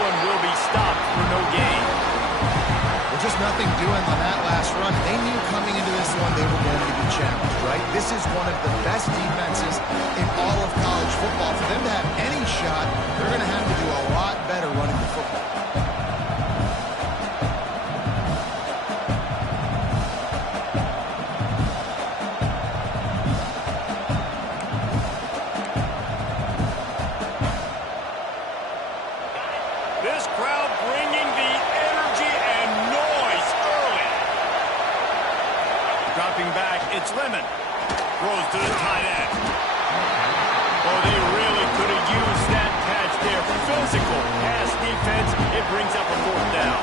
one will be stopped for no gain. Well, just nothing doing on that last run. They knew coming into this one they were going to be challenged, right? This is one of the best defenses in all of college football. For them to have any shot, they're going to have to do a lot better running the football. This crowd bringing the energy and noise early. Dropping back, it's Lemon. Throws to the tight end. Oh, they really could have used that catch there. Physical pass defense. It brings up a fourth down.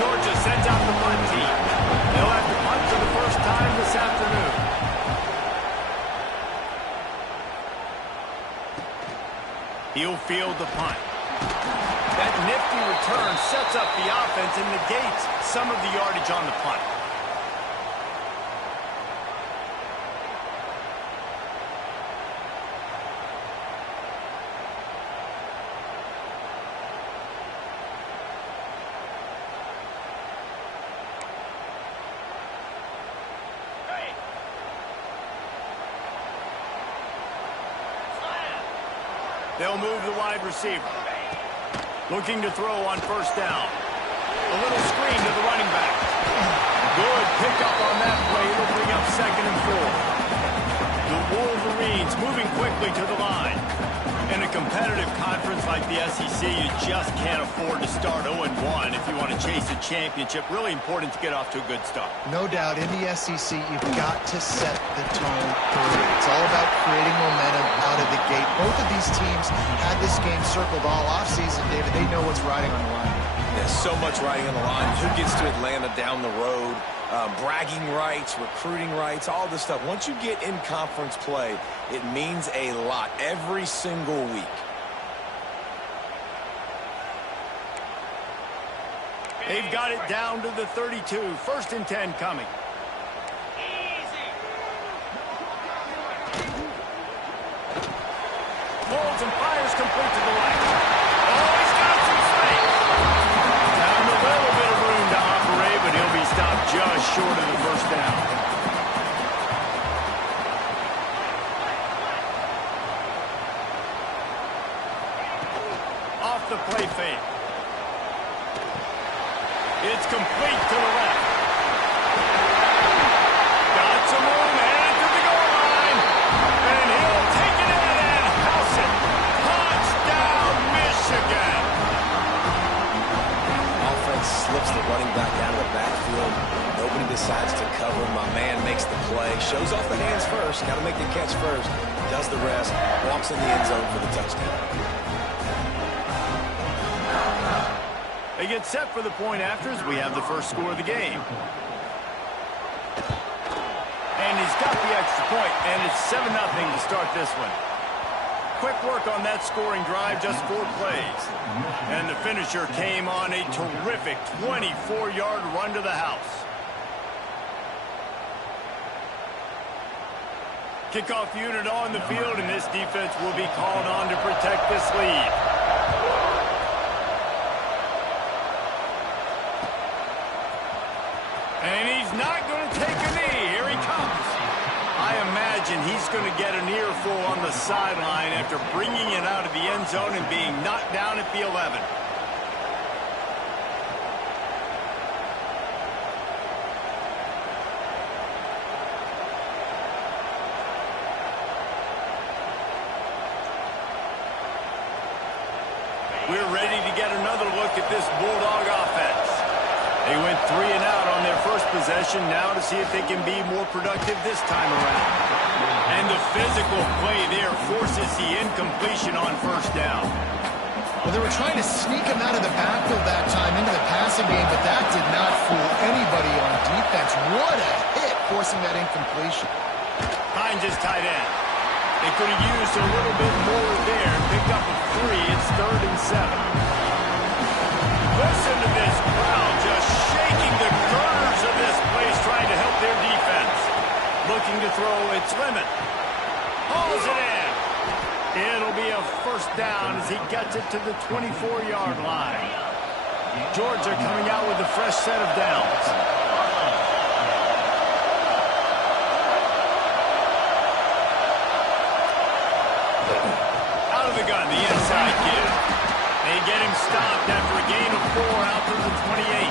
Georgia sends out the punt team. They'll have to punt for the first time this afternoon. He'll field the punt. That nifty return sets up the offense and negates some of the yardage on the punt. They'll move the wide receiver. Looking to throw on first down. A little screen to the running back. Good pickup on that play. It'll bring up 2nd and 4. The Wolverines moving quickly to the line. In a competitive conference like the SEC, you just can't afford to start 0-1 if you want to chase a championship. Really important to get off to a good start. No doubt, in the SEC, you've got to set the tone early. It's all about creating momentum out of the gate. Both of these teams had this game circled all offseason, David. They know what's riding on the line. There's so much riding on the line. Who gets to Atlanta down the road? Bragging rights, recruiting rights, all this stuff. Once you get in conference play, it means a lot every single week. They've got it down to the 32. 1st and 10 coming. Holds and fires complete to the left. Oh, he's got some space. Found a little bit of room to operate, but he'll be stopped just short of the first down. Off the play fake. It's complete to the left. Got some room, headed to the goal line. And he'll take it in and house it. Touchdown, Michigan. Offense slips the running back out of the backfield. Nobody decides to cover. My man makes the play. Shows off the hands first. Got to make the catch first. Does the rest. Walks in the end zone for the touchdown. They get set for the point afters. We have the first score of the game. And he's got the extra point, and it's 7-0 to start this one. Quick work on that scoring drive, just 4 plays. And the finisher came on a terrific 24-yard run to the house. Kickoff unit on the field, and this defense will be called on to protect this lead. And he's not going to take a knee. Here he comes. I imagine he's going to get an earful on the sideline after bringing it out of the end zone and being knocked down at the 11. We're ready to get another look at this Bulldog offense. They went 3 and out on their first possession, now to see if they can be more productive this time around. And the physical play there forces the incompletion on first down. Well, they were trying to sneak him out of the backfield that time into the passing game, but that did not fool anybody on defense. What a hit, forcing that incompletion. Hines is tight end. They could have used a little bit more there. Picked up a 3. It's 3rd and 7. Listen to this crowd just shaking the girders of this place, trying to help their defense. Looking to throw, it's Lemon. Hauls it in. It'll be a first down as he gets it to the 24-yard line. Georgia coming out with a fresh set of downs. Out of the gun, the inside give. They get him stopped after a gain of 4 out to the 28.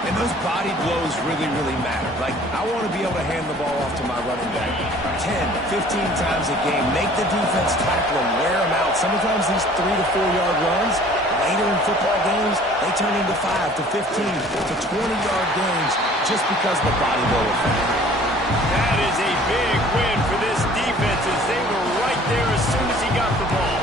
And those body blows really, really matter. Like, I want to be able to hand the ball off to my running back 10, 15 times a game. Make the defense tackle him, wear him out. Sometimes these 3 to 4 yard runs, later in football games, they turn into 5 to 15 to 20-yard games just because of the body blow effect. That is a big win for this defense as they were right there as soon as he got the ball.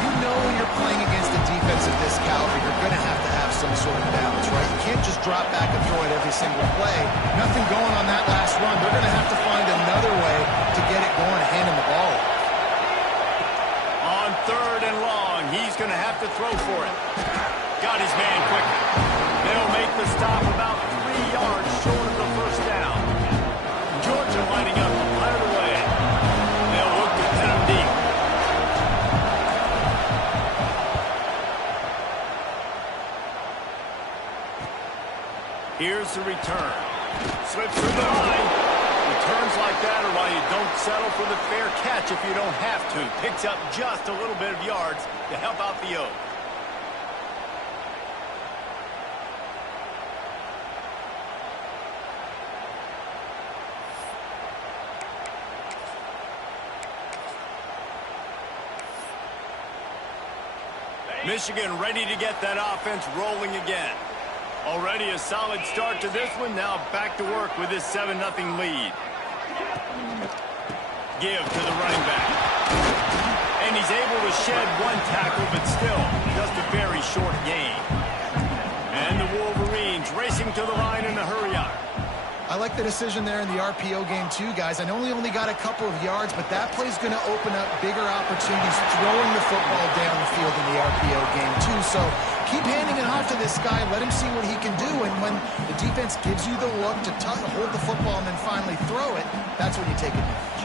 You know when you're playing against a defense of this caliber, you're going to have some sort of balance, right? You can't just drop back and throw it every single play. Nothing going on that last run. They're going to have to find another way to get it going and hand him the ball. On 3rd and long, he's going to have to throw for it. Got his man quickly. They'll make the stop about 3 yards short of the first down. Georgia lining up to fire it away. They'll look to pin him deep. Here's the return. Slips through the line. Returns like that are why you don't settle for the fair catch if you don't have to. Picks up just a little bit of yards to help out the Oak. Michigan ready to get that offense rolling again. Already a solid start to this one. Now back to work with this 7-0 lead. Give to the running back. And he's able to shed 1 tackle, but still just a very short gain. And the Wolverines racing to the line in a hurry up. I like the decision there in the RPO game too, guys. I know he only got a couple of yards, but that play's going to open up bigger opportunities throwing the football down the field in the RPO game too. So keep handing it off to this guy. Let him see what he can do. And when the defense gives you the look to hold the football and then finally throw it, that's when you take advantage.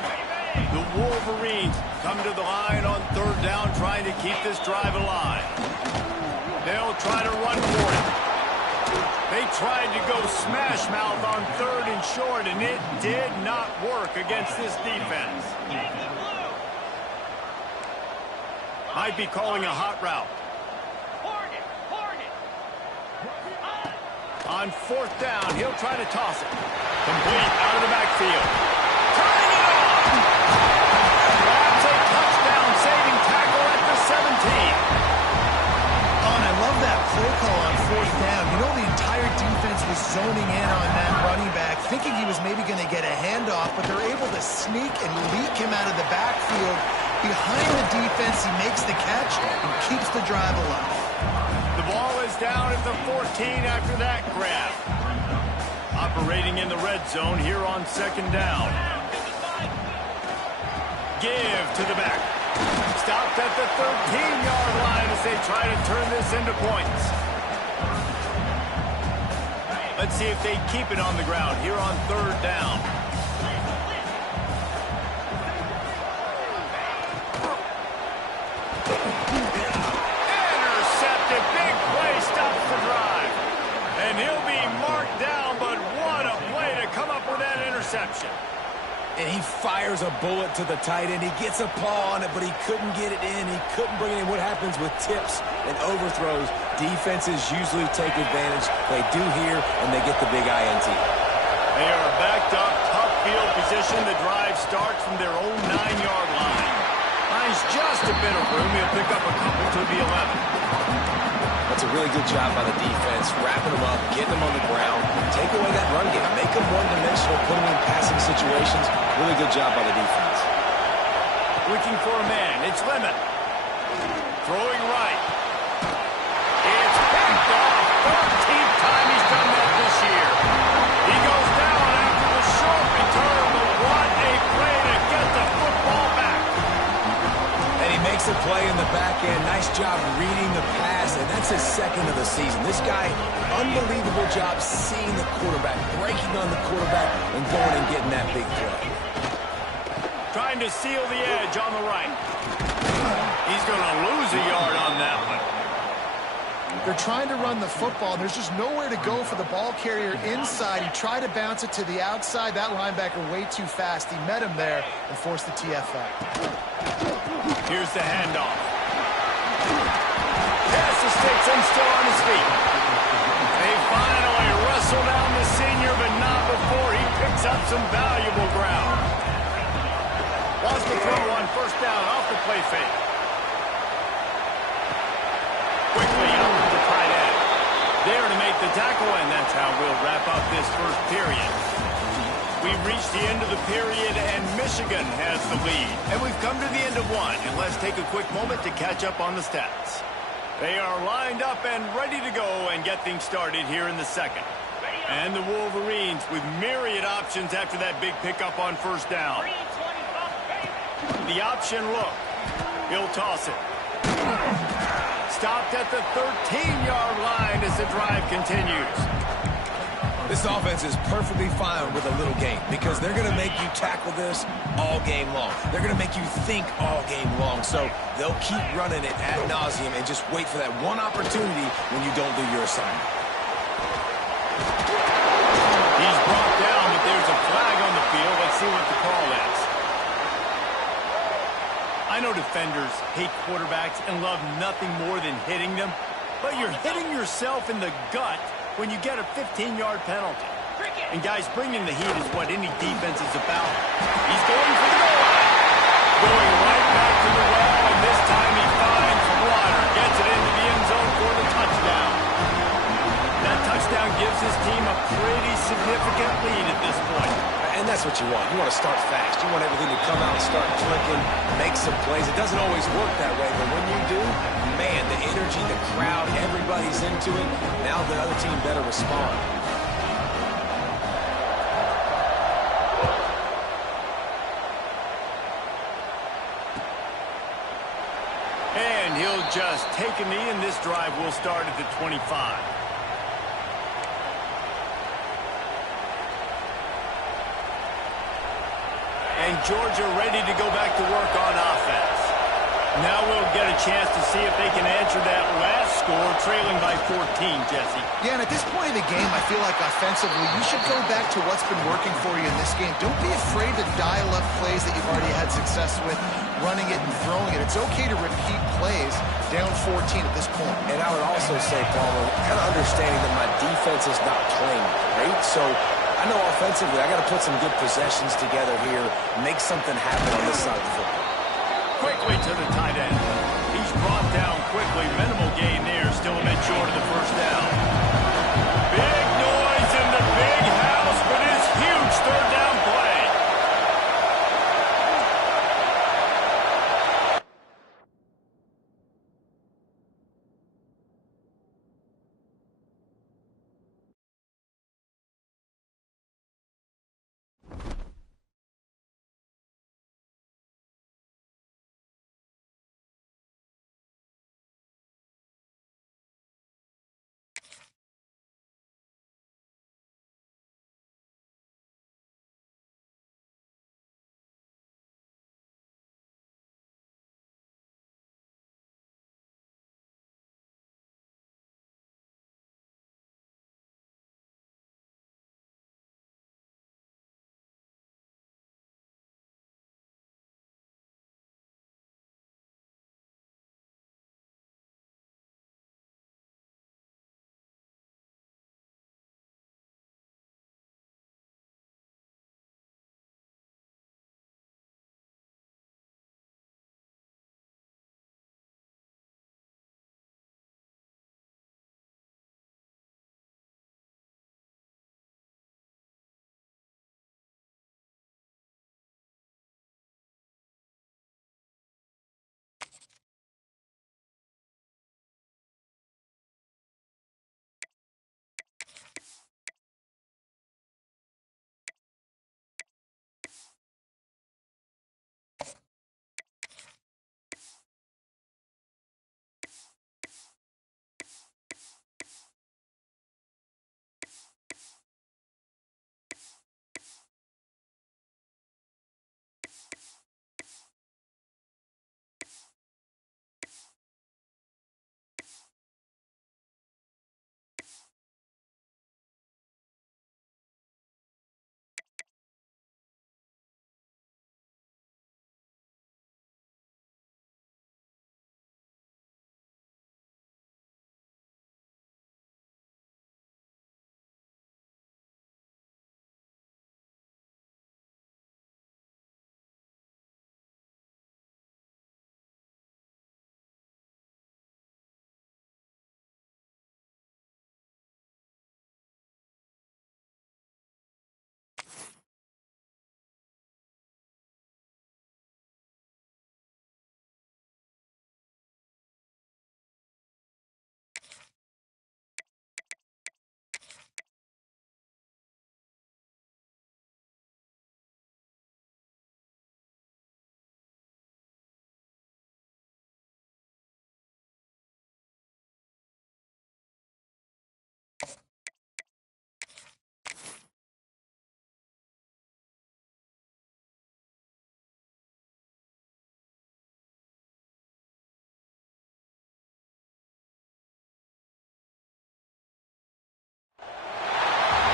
The Wolverines come to the line on 3rd down, trying to keep this drive alive. They'll try to run for it. They tried to go smash mouth on 3rd and short, and it did not work against this defense. Might be calling a hot route. On 4th down, he'll try to toss it. Complete out of the backfield. Turning it on! Grabs a touchdown, saving tackle at the 17. Oh, and I love that play call on 4th down. You know, the entire defense was zoning in on that running back, thinking he was maybe going to get a handoff, but they're able to sneak and leak him out of the backfield. Behind the defense, he makes the catch and keeps the drive alive. The ball is down at the 14 after that grab. Operating in the red zone here on 2nd down. Give to the back. Stopped at the 13-yard line as they try to turn this into points. Let's see if they keep it on the ground here on 3rd down. Intercepted. Big play stops the drive. And he'll be marked down, but what a play to come up with that interception. And he fires a bullet to the tight end. He gets a paw on it, but he couldn't get it in. He couldn't bring it in. What happens with tips and overthrows? Defenses usually take advantage. They do here, and they get the big INT. They are backed up, tough field position. The drive starts from their own 9-yard line. Finds just a bit of room. He'll pick up a couple to the 11. That's a really good job by the defense, wrapping them up, getting them on the ground, take away that run game, make them one-dimensional, put them in passing situations. Really good job by the defense. Looking for a man. It's Lemon. Throwing right. It's picked off. 13th time he's done that this year. He goes down after the short return, but what a play to get the football back. And he makes a play in the back end. Nice job reading the pass, and that's his 2nd of the season. This guy, unbelievable job seeing the quarterback, breaking on the quarterback, and going and getting that big play. Trying to seal the edge on the right. He's going to lose a yard on that one. They're trying to run the football. There's just nowhere to go for the ball carrier inside. He tried to bounce it to the outside. That linebacker way too fast. He met him there and forced the TFL. Here's the handoff. Pass escapes and still on his feet. They finally wrestle down the senior, but not before he picks up some valuable ground. Wants to throw on first down off the play fake. Quickly out to the tight end. There to make the tackle, and that's how we'll wrap up this first period. We've reached the end of the period, and Michigan has the lead. And we've come to the end of one, and let's take a quick moment to catch up on the stats. They are lined up and ready to go and get things started here in the second. And the Wolverines with myriad options after that big pickup on first down. The option look. He'll toss it. Stopped at the 13-yard line as the drive continues. This offense is perfectly fine with a little game because they're going to make you tackle this all game long. They're going to make you think all game long. So they'll keep running it ad nauseum and just wait for that one opportunity when you don't do your assignment. He's brought down, but there's a flag on the field. Let's see what the call is. I know defenders hate quarterbacks and love nothing more than hitting them, but you're hitting yourself in the gut when you get a 15-yard penalty. And guys, bringing the heat is what any defense is about. He's going for the goal line. Going right back to the well, and this time he finds water. Gets it into the end zone for the touchdown. That touchdown gives his team a pretty significant lead at this point. And that's what you want. You want to start fast. You want everything to come out and start clicking, make some plays. It doesn't always work that way, but when you do, man, the energy, the crowd, everybody's into it. Now the other team better respond. And he'll just take a knee, and this drive will start at the 25. And Georgia ready to go back to work on offense. Now we'll get a chance to see if they can answer that last score, trailing by 14, Jesse. Yeah, and at this point in the game, I feel like offensively, you should go back to what's been working for you in this game. Don't be afraid to dial up plays that you've already had success with, running it and throwing it. It's okay to repeat plays down 14 at this point. And I would also say, Palmer, kind of understanding that my defense is not playing great, so I know offensively I got to put some good possessions together here, make something happen on this side of the football. Quickly to the tight end. He's brought down quickly. Minimal gain there. Still a bit short of the first down. Big noise in the big house, but his huge third down play.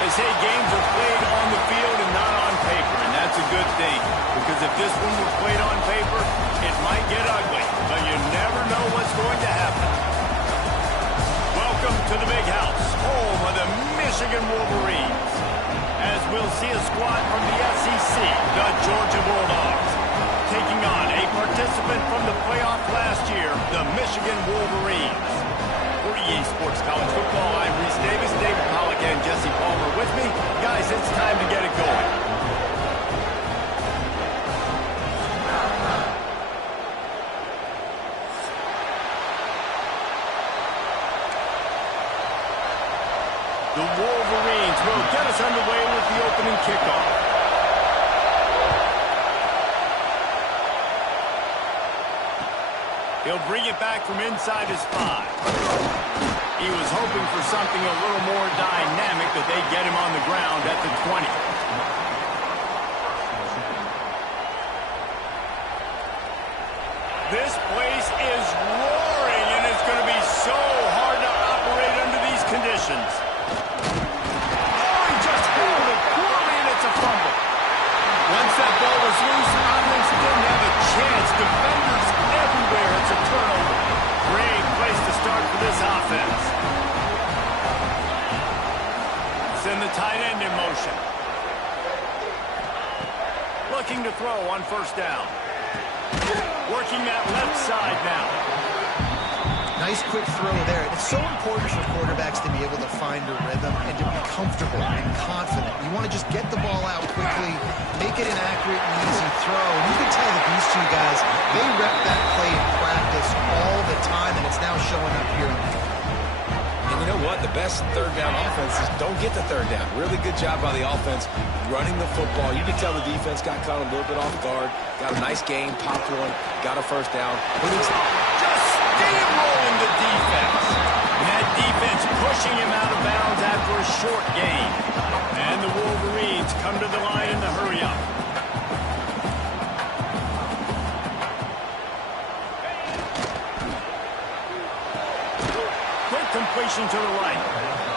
They say games are played on the field and not on paper, and that's a good thing. Because if this one were played on paper, it might get ugly. But you never know what's going to happen. Welcome to the Big House, home of the Michigan Wolverines. As we'll see a squad from the SEC, the Georgia Bulldogs, taking on a participant from the playoff last year, the Michigan Wolverines. For EA Sports College Football, I'm Reese Davis, David Pollack, and Jesse Palmer with me. Guys, it's time to get it going. The Wolverines will get us underway with the opening kickoff. He'll bring it back from inside his 5. He was hoping for something a little more dynamic, but they get him on the ground at the 20. This place is roaring, and it's going to be so hard to operate under these conditions. Oh, he just handled it poorly, and it's a fumble. Once that ball was loose, offense didn't have a chance. Defenders everywhere. It's a turnover. Great place to start for this offense. Send the tight end in motion. Looking to throw on first down. Working that left side now. Nice quick throw there. It's so important for quarterbacks to be able to find a rhythm and to be comfortable and confident. You want to just get the ball out quickly, make it an accurate and easy throw. And you can tell that these two guys, they rep that play in practice all the time, and it's now showing up here. And you know what? The best third down offense is don't get the third down. Really good job by the offense running the football. You can tell the defense got caught a little bit off guard. Got a nice game, popped one, got a first down. Just steamrolling the defense. And that defense pushing him out of bounds after a short gain. And the Wolverines come to the line in the hurry-up. Quick completion to the right.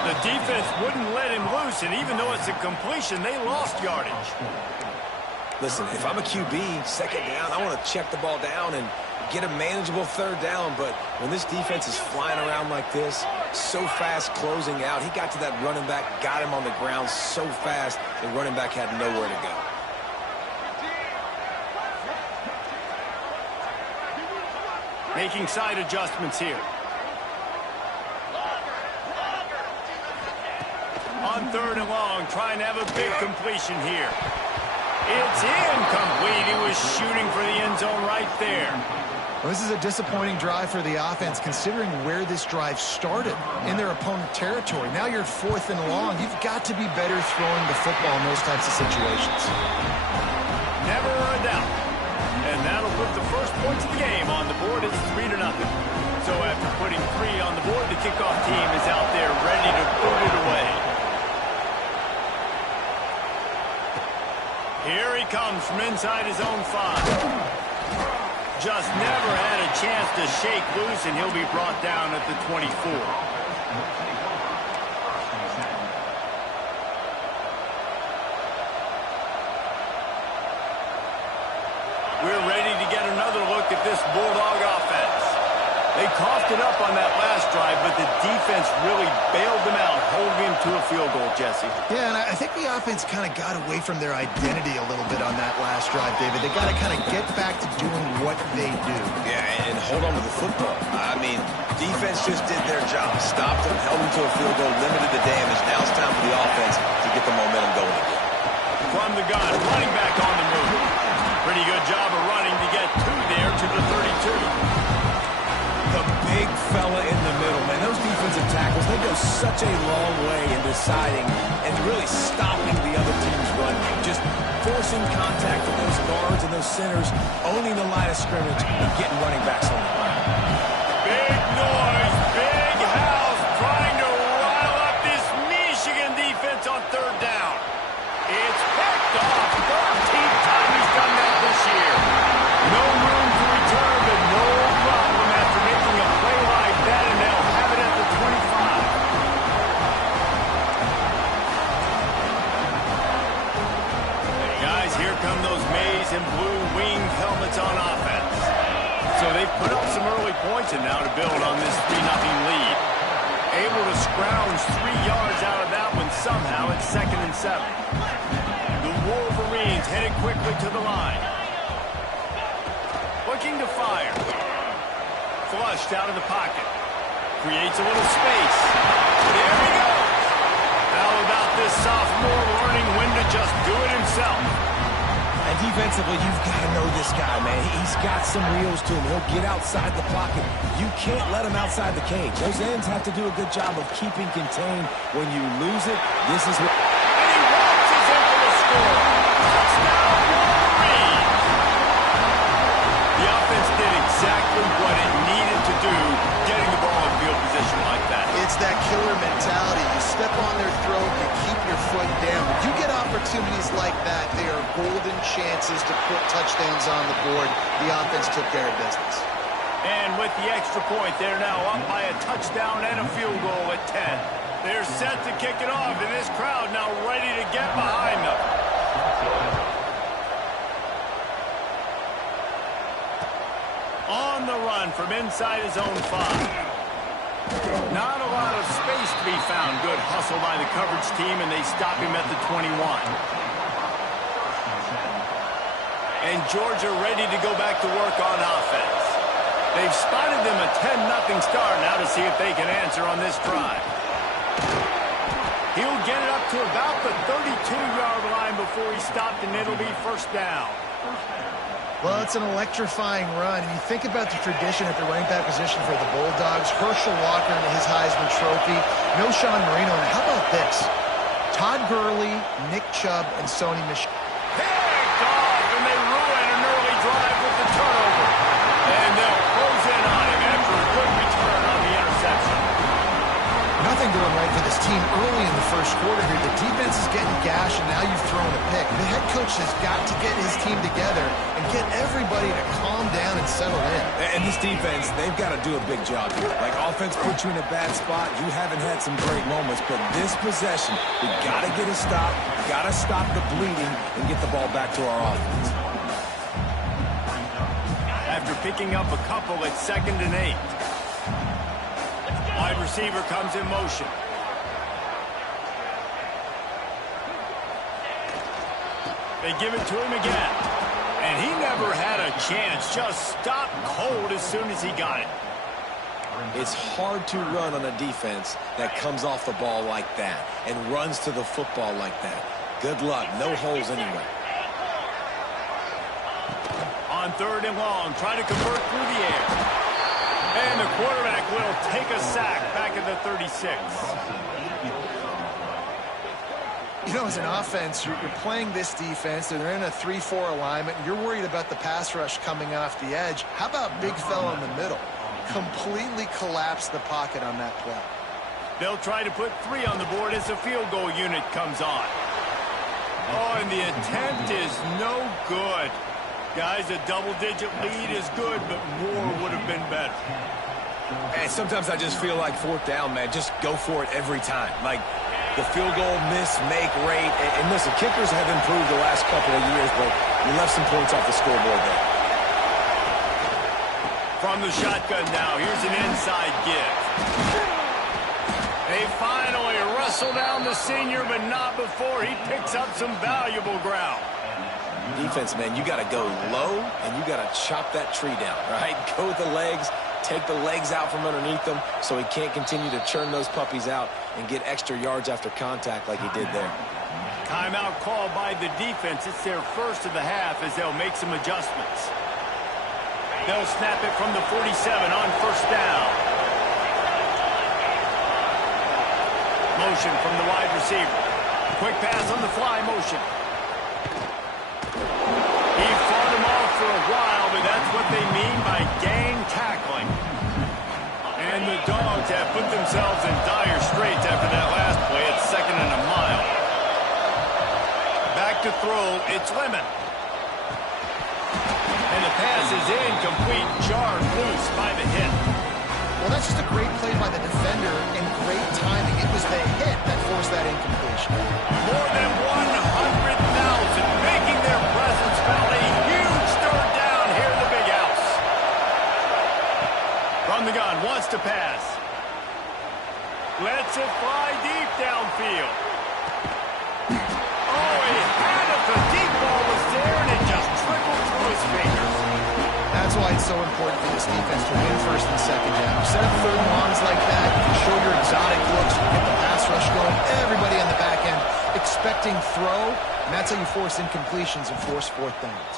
The defense wouldn't let him loose, and even though it's a completion, they lost yardage. Listen, if I'm a QB, second down, I want to check the ball down and get a manageable third down. But when this defense is flying around like this, so fast closing out, he got to that running back, got him on the ground so fast, the running back had nowhere to go. Making side adjustments here. On third and long, trying to have a big completion here. It's incomplete. He was shooting for the end zone right there. Well, this is a disappointing drive for the offense, considering where this drive started, in their opponent territory. Now you're fourth and long. You've got to be better throwing the football in those types of situations. Never a doubt. And that'll put the first points of the game on the board. It's 3-0. So after putting 3 on the board, the kickoff team is out there ready to boot it away. Here he comes from inside his own 5. Just never had a chance to shake loose, and he'll be brought down at the 24. We're ready to get another look at this Bulldog offense. They coughed it up on that last drive, but the defense really bailed them out, holding him to a field goal, Jesse. Yeah, and I think the offense kind of got away from their identity a little bit on that last drive, David. They got to kind of get back to doing what they do. Yeah, and hold on to the football. I mean, defense just did their job. Stopped them, held them to a field goal, limited the damage. Now it's time for the offense to get the momentum going again. From the gun, running back on the move. Pretty good job of running to get 2 there to the 32. The big fella in the middle, man. Those defensive tackles, they go such a long way in deciding and really stopping the other team's run. Just forcing contact with those guards and those centers, owning the line of scrimmage and getting running backs on the ground. Big noise, big house, trying to rile up this Michigan defense on third down. It's picked off. 13th time he's done that this year. No room to return, but no problem after making a play like that, and they'll have it at the 25. now to build on this 3-0 lead. Able to scrounge 3 yards out of that one somehow at 2nd and 7. The Wolverines headed quickly to the line. Looking to fire. Flushed out of the pocket. Creates a little space. There he goes. How about this sophomore learning when to just do it himself? And defensively, you've got to know this guy, man. He's got some wheels to him. He'll get outside the pocket. You can't let him outside the cage. Those ends have to do a good job of keeping contained. When you lose it, this is what... And he launches into the score. Touchdown, Wolverine! The offense did exactly what it needed to do, getting the ball in field position like that. It's that killer mentality. You step on their throat, you keep your foot down. When you get opportunities like that, they are golden chances to put touchdowns on the board. The offense took care of business. And with the extra point, they're now up by a touchdown and a field goal at 10. They're set to kick it off, and this crowd now ready to get behind them. On the run from inside his own 5. Not a lot of space to be found. Good hustle by the coverage team, and they stop him at the 21. And Georgia ready to go back to work on offense. They've spotted them a 10-0 start now to see if they can answer on this drive. He'll get it up to about the 32-yard line before he stopped, and it'll be first down. Well, it's an electrifying run. And you think about the tradition at the running back position for the Bulldogs. Herschel Walker and his Heisman Trophy. No Sean Marino. And how about this? Todd Gurley, Nick Chubb, and Sony Michel. Picked off, and they ruin an early drive with the turnover. And they'll close in on him after a good return on the interception. Nothing going right for this team early in the first quarter here. The defense is getting gashed, and now you've thrown a pick. The head coach has got to get his team together and get everybody to calm down and settle in. And this defense, they've got to do a big job here. Like, offense put you in a bad spot. You haven't had some great moments, but this possession, we got to get a stop. We got to stop the bleeding and get the ball back to our offense. After picking up a couple at 2nd and 8. Wide receiver comes in motion. They give it to him again. And he never had a chance. Just stopped cold as soon as he got it. It's hard to run on a defense that comes off the ball like that and runs to the football like that. Good luck. No holes anyway. On 3rd and long, try to convert through the air. And the quarterback will take a sack back at the 36. You know, as an offense, you're playing this defense, and they're in a 3-4 alignment, and you're worried about the pass rush coming off the edge. How about big fella in the middle? Completely collapse the pocket on that play. They'll try to put 3 on the board as the field goal unit comes on. Oh, and the attempt is no good. Guys, a double-digit lead is good, but more would have been better. And sometimes I just feel like 4th down, man. Just go for it every time. Like, the field goal miss, make rate. And listen, kickers have improved the last couple of years, but you left some points off the scoreboard there. From the shotgun now, here's an inside give. They finally wrestle down the senior, but not before he picks up some valuable ground. Defense, man, you got to go low, and you got to chop that tree down, right? Go with the legs, take the legs out from underneath them so he can't continue to churn those puppies out and get extra yards after contact like he did there. Timeout called by the defense. It's their first of the half as they'll make some adjustments. They'll snap it from the 47 on 1st down. Motion from the wide receiver. Quick pass on the fly motion. He fought him off for a while, but that's what they mean by gang tackling. And the Dogs have put themselves in dire straits after that last play at 2nd and a mile. Back to throw, it's Lemon. And the pass is incomplete, jarred loose by the hit. Well, that's just a great play by the defender and great timing. It was the hit that forced that incompletion. More than 100,000 making their presence felt. A huge third down here in the Big House. From the gun, shotgun, wants to pass. Lets it fly deep downfield. Oh, he had it. The deep ball was there, and it just trickled through his fingers. That's why it's so important for this defense to win first and second down. You set up third and longs like that, you can show your exotic looks, you get the pass rush going, everybody on the back end expecting throw, and that's how you force incompletions and force fourth downs.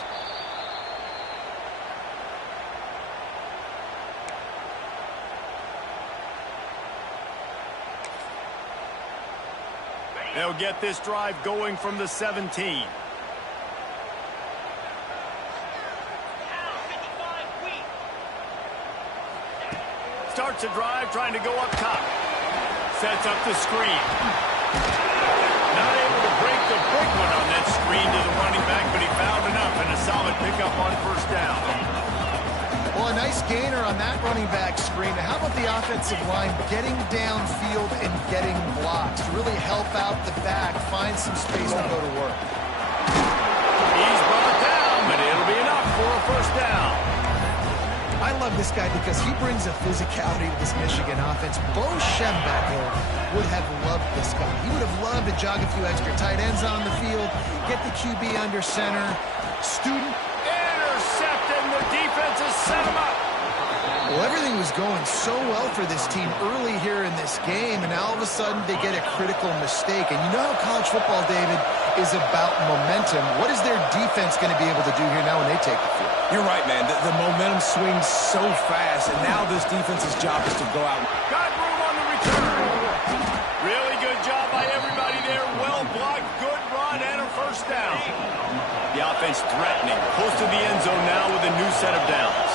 They'll get this drive going from the 17. Starts a drive, trying to go up top. Sets up the screen. Not able to break the big one on that screen to the running back, but he found enough and a solid pickup on first down. Well, a nice gainer on that running back screen. How about the offensive line getting downfield and getting blocks to really help out the back, find some space to go to work? He's brought down, but it'll be enough for a first down. I love this guy because he brings a physicality to this Michigan offense. Bo Schembechler would have loved this guy. He would have loved to jog a few extra tight ends on the field, get the QB under center. Student Intercepted, and the defense has set him up. Well, everything was going so well for this team early here in this game, and now all of a sudden they get a critical mistake. And you know how college football, David, is about momentum. What is their defense going to be able to do here now when they take the field? You're right, man. The momentum swings so fast, and now this defense's job is to go out. Got room on the return. Really good job by everybody there. Well blocked, good run, and a first down. The offense threatening. Close to the end zone now with a new set of downs.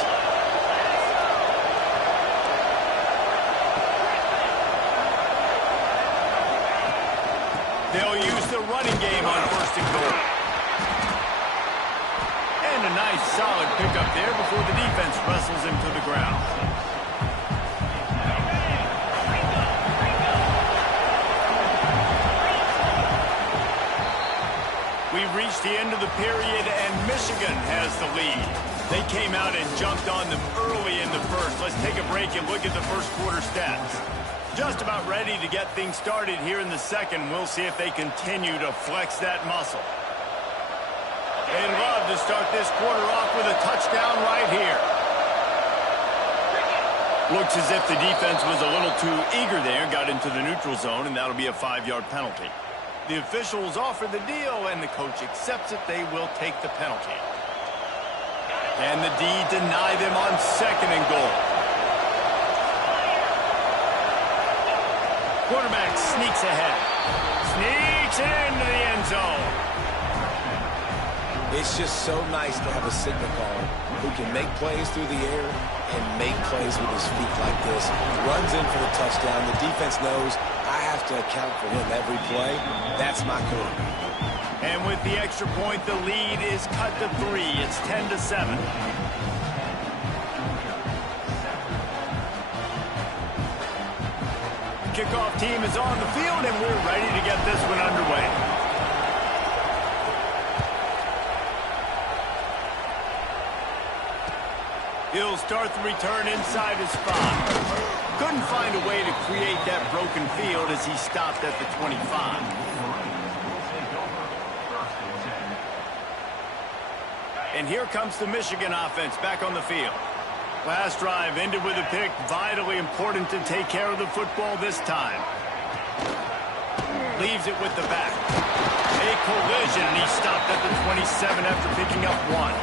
They'll use the running game on first and goal. And a nice solid pickup there before the defense wrestles him to the ground. We've reached the end of the period, and Michigan has the lead. They came out and jumped on them early in the first. Let's take a break and look at the first quarter stats. Just about ready to get things started here in the second. We'll see if they continue to flex that muscle. They'd love to start this quarter off with a touchdown right here. Looks as if the defense was a little too eager there, got into the neutral zone, and that'll be a 5-yard penalty. The officials offer the deal, and the coach accepts it. They will take the penalty. And the D deny them on second and goal. Quarterback sneaks ahead. Sneaks into the end zone. It's just so nice to have a signal caller who can make plays through the air and make plays with his feet like this. Runs in for the touchdown. The defense knows I have to account for him every play. That's my quarterback. And with the extra point, the lead is cut to 3. It's 10-7. Kickoff team is on the field, and we're ready to get this one underway. He'll start the return inside his spot. Couldn't find a way to create that broken field as he stopped at the 25. And here comes the Michigan offense back on the field. Last drive ended with a pick. Vitally important to take care of the football this time. Leaves it with the back. A collision, and he stopped at the 27 after picking up 1.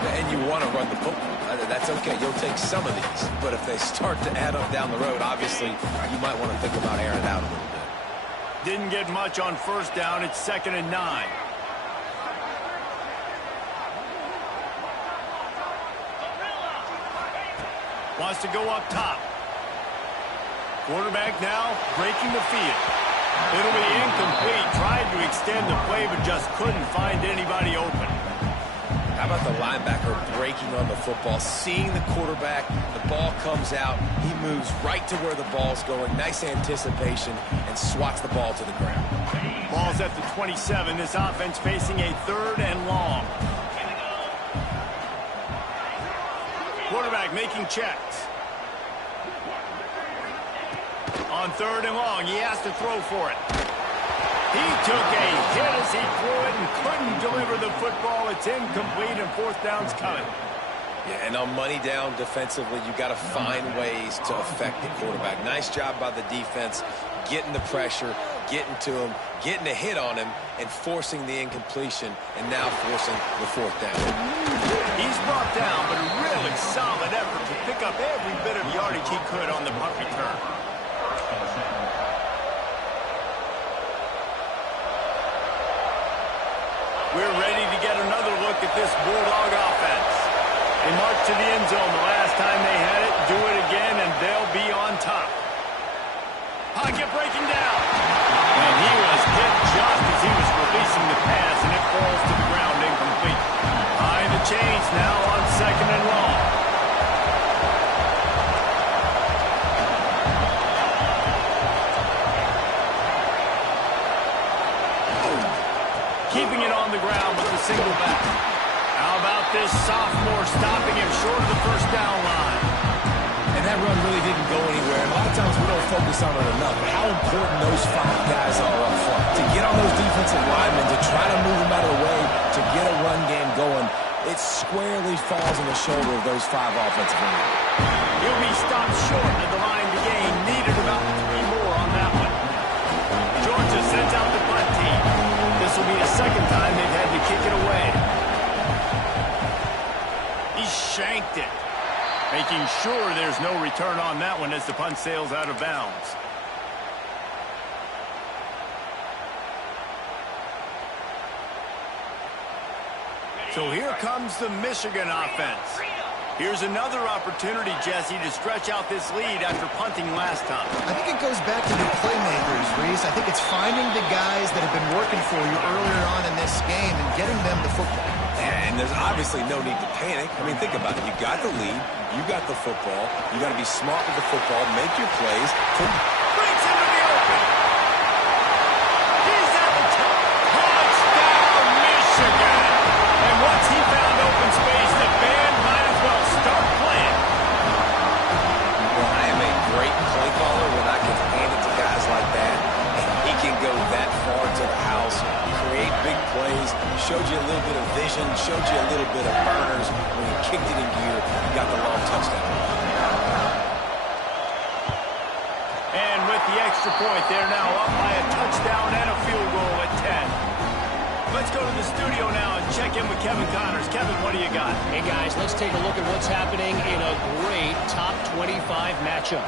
And you want to run the football. That's okay. You'll take some of these. But if they start to add up down the road, obviously, you might want to think about airing it out a little bit. Didn't get much on first down. It's 2nd and 9. Wants to go up top. Quarterback now breaking the field. It'll be incomplete. Tried to extend the play, but just couldn't find anybody open. How about the linebacker breaking on the football, seeing the quarterback, the ball comes out, he moves right to where the ball's going, nice anticipation, and swats the ball to the ground. Ball's at the 27. This offense facing a 3rd and long. Quarterback making checks. On 3rd and long, he has to throw for it. He took a hit as he threw it and couldn't deliver the football. It's incomplete, and 4th down's coming. Yeah, and on money down defensively, you got to find ways to affect the quarterback. Nice job by the defense, getting the pressure, getting to him, getting a hit on him, and forcing the incompletion, and now forcing the 4th down. He's brought down, but a really solid effort to pick up every bit of yardage he could on the punt return. We're ready to get another look at this Bulldog offense. They marched to the end zone the last time they had it, do it again, and they'll be on top. Pocket breaking down. And he was hit just as he was releasing the pass, and it falls to the ground incomplete. Behind the chains now on 2nd and long. Keeping it on the ground with the single back. How about this sophomore stopping him short of the 1st down line? And that run really didn't go anywhere. A lot of times we don't focus on it enough, but how important those 5 guys are up front. To get on those defensive linemen, to try to move them out of the way, to get a run game going, it squarely falls on the shoulder of those 5 offensive linemen. He'll be stopped short at the line to gain. Needed about 3 more on that one. Georgia sends out the punt team. This will be the 2nd time they've had to kick it away. He shanked it, making sure there's no return on that one as the punt sails out of bounds. So here comes the Michigan offense. Here's another opportunity, Jesse, to stretch out this lead after punting last time. I think it goes back to the playmakers, Reese. I think it's finding the guys that have been working for you earlier on in this game and getting them the football. And there's obviously no need to panic. I mean, think about it. You got the lead. You got the football. You got to be smart with the football. Make your plays. Breaks into the open. He's at the top. Touchdown, Michigan. And once he found open space, the band might as well start playing. Well, I am a great play caller when I can hand it to guys like that. And he can go that far to the house, create big plays, showed you a little bit of vision, showed you a little bit of burners. When he kicked it in gear, he got the long touchdown. And with the extra point, they're now up by a touchdown and a field goal at 10. Let's go to the studio now and check in with Kevin Connors. Kevin, what do you got? Hey, guys, let's take a look at what's happening in a great top 25 matchup.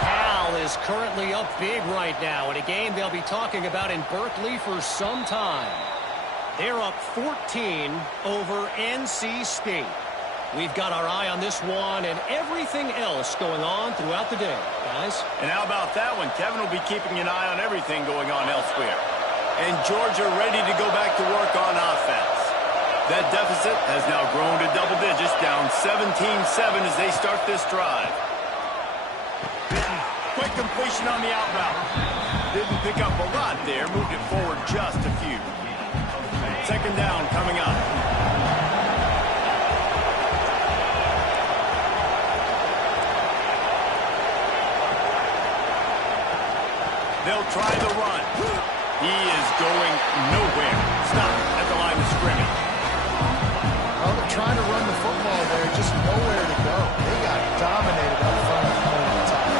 Cal is currently up big right now in a game they'll be talking about in Berkeley for some time. They're up 14 over NC State. We've got our eye on this one and everything else going on throughout the day, guys. And how about that one? Kevin will be keeping an eye on everything going on elsewhere. And Georgia ready to go back to work on offense. That deficit has now grown to double digits, down 17-7 as they start this drive. Quick completion on the out route. Didn't pick up a lot there, moved it forward just a few. 2nd down coming up. They'll try the run. He is going nowhere. Stop at the line of scrimmage. Well, they're trying to run the football there, just nowhere to go. They got dominated up front at the moment of time.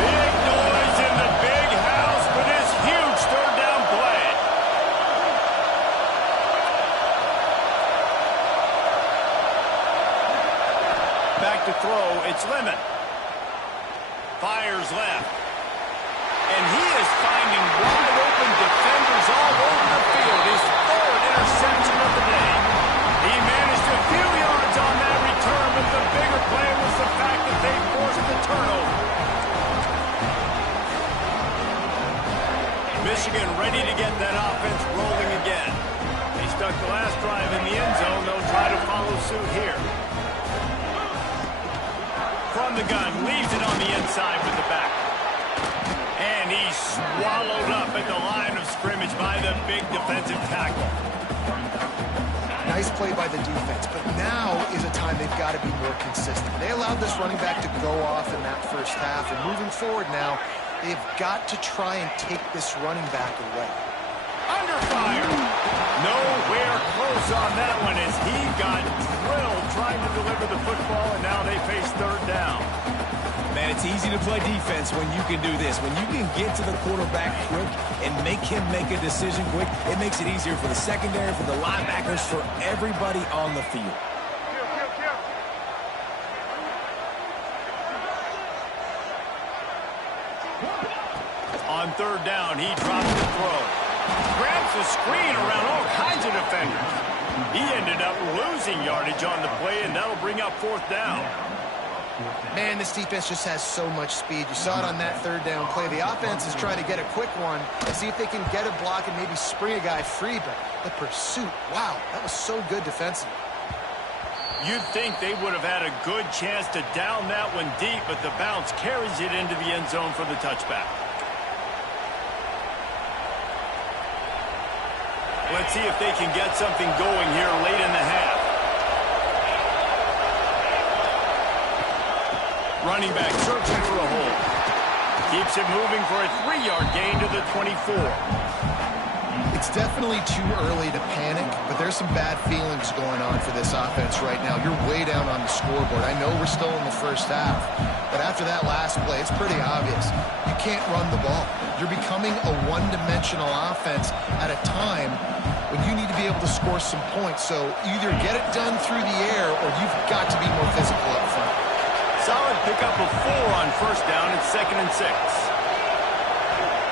Big noise in the big house for this huge 3rd down play. Back to throw, it's Lemon. Fires left. And he is finding wide open defenders all over the field. His 3rd interception of the day. He managed a few yards on that return, but the bigger play was the fact that they forced the turnover. Michigan ready to get that offense rolling again. They stuck the last drive in the end zone. They'll try to follow suit here. From the gun, leaves it on the inside with the back. And he's swallowed up at the line of scrimmage by the big defensive tackle. Nice play by the defense, but now is a time they've got to be more consistent. They allowed this running back to go off in that first half, and moving forward now, They've got to try and take this running back away. Under fire. Nowhere close on that one as he got drilled trying to deliver the football, and now they face third down. Man, it's easy to play defense when you can do this. When you can get to the quarterback quick and make him make a decision quick, it makes it easier for the secondary, for the linebackers, for everybody on the field. On third down, he drops the throw. Grabs the screen around all kinds of defenders. He ended up losing yardage on the play, and that'll bring up fourth down. Man, this defense just has so much speed. You saw it on that third down play. The offense is trying to get a quick one and see if they can get a block and maybe spring a guy free, but the pursuit, wow, that was so good defensively. You'd think they would have had a good chance to down that one deep, but the bounce carries it into the end zone for the touchback. Let's see if they can get something going here late in the half. Running back searching for a hole. Keeps it moving for a 3-yard gain to the 24. It's definitely too early to panic, but there's some bad feelings going on for this offense right now. You're way down on the scoreboard. I know we're still in the first half, but after that last play, it's pretty obvious. You can't run the ball. You're becoming a one-dimensional offense at a time when you need to be able to score some points. So either get it done through the air or you've got to be more physical up front. Solid pickup of 4 on first down and 2nd and 6.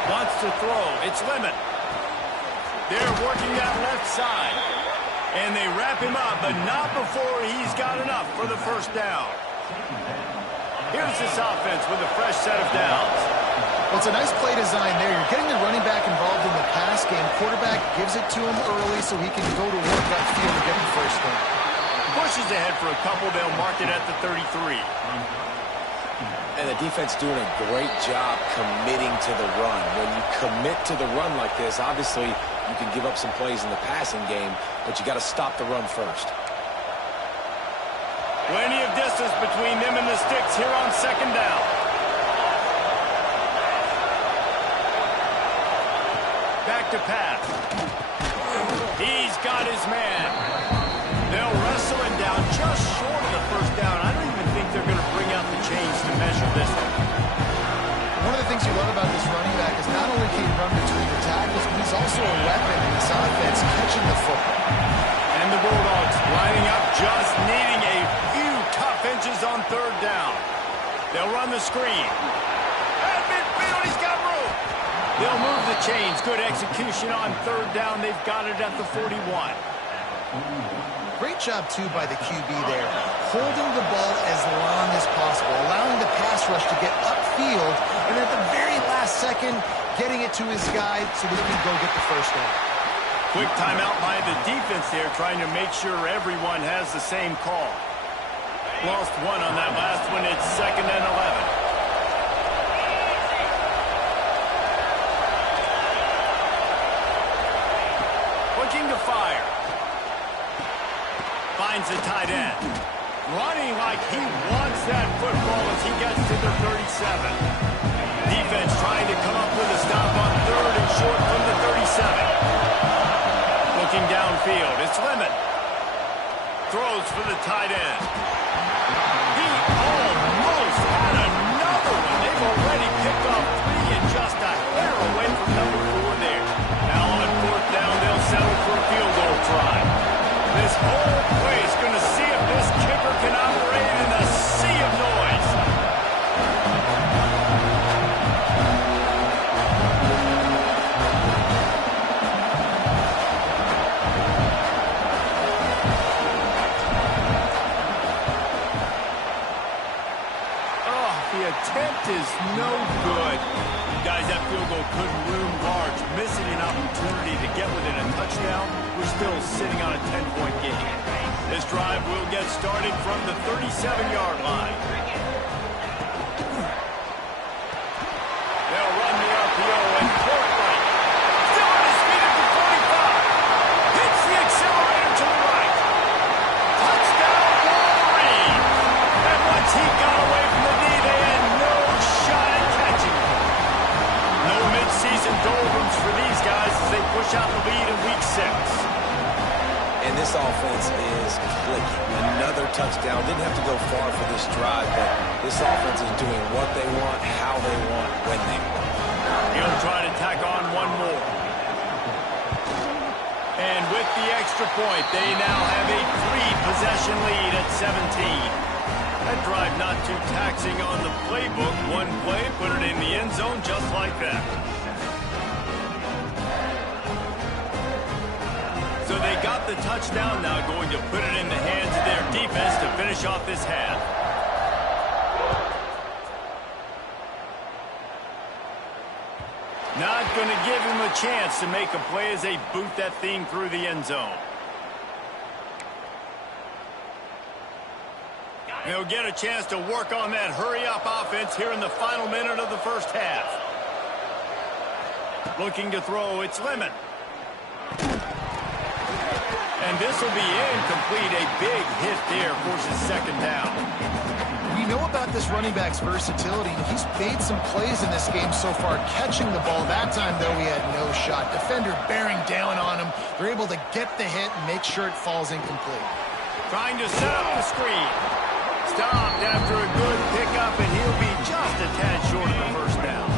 Wants to throw. It's Lemon. They're working that left side. And they wrap him up, but not before he's got enough for the first down. Here's this offense with a fresh set of downs. Well, it's a nice play design there. You're getting the running back involved in the pass game. Quarterback gives it to him early so he can go to work upfield and get the first down. Pushes ahead for a couple. They'll mark it at the 33. And the defense doing a great job committing to the run. When you commit to the run like this, obviously you can give up some plays in the passing game, but you got to stop the run first. Plenty of distance between them and the sticks here on 2nd down. Back to pass. He's got his man. They'll wrestle him down just short of the first down. I don't even think they're going to bring out the chains to measure this one. One of the things you love about this running back is not only can he run between the tackles, but he's also a weapon in this offense catching the football. And the Bulldogs lining up, just needing a few tough inches on third down. They'll run the screen. At midfield, he's got room. They'll move the chains. Good execution on third down. They've got it at the 41. Great job, too, by the QB there. Holding the ball as long as possible, allowing the pass rush to get upfield, and at the very last second, getting it to his guy so that he can go get the first down. Quick timeout by the defense there, trying to make sure everyone has the same call. Lost one on that last one. It's 2nd and 11. Looking to fire. Finds the tight end. Running like he wants that football as he gets to the 37. Defense trying to come up with a stop on 3rd and short from the 37. Looking downfield. It's Lemon. Throws for the tight end. He almost had another one. They've already picked off 3 and just a hair away from number 4 there. Now on 4th down, they'll settle for a field goal try. This whole play is going to see if this kicker can operate in a sea of noise. Oh, the attempt is no good. Guys, that field goal couldn't loom large. Missing an opportunity to get within a touchdown. We're still sitting on a 10-point game. This drive will get started from the 37-yard line. They'll run the RPO and pull it right. Still on his feet at the 45. Hits the accelerator to the right. Touchdown, Wolverine. And once he got away from the D, they had no shot at catching him. touchdown. Didn't have to go far for this drive, but this offense is doing what they want, how they want, when they want. He'll try to tack on one more. And with the extra point, they now have a 3-possession lead at 17. That drive not too taxing on the playbook. One play, put it in the end zone just like that. So they got the touchdown, now going to put it in the hands of their defense to finish off this half. Not going to give him a chance to make a play as they boot that thing through the end zone. They'll get a chance to work on that hurry-up offense here in the final minute of the first half. Looking to throw, it's Lemon. And this will be incomplete. A big hit there, forces second down. We know about this running back's versatility. He's made some plays in this game so far, catching the ball. That time, though, he had no shot. Defender bearing down on him. They're able to get the hit and make sure it falls incomplete. Trying to set up the screen. Stopped after a good pickup, and he'll be just a tad short of the first down.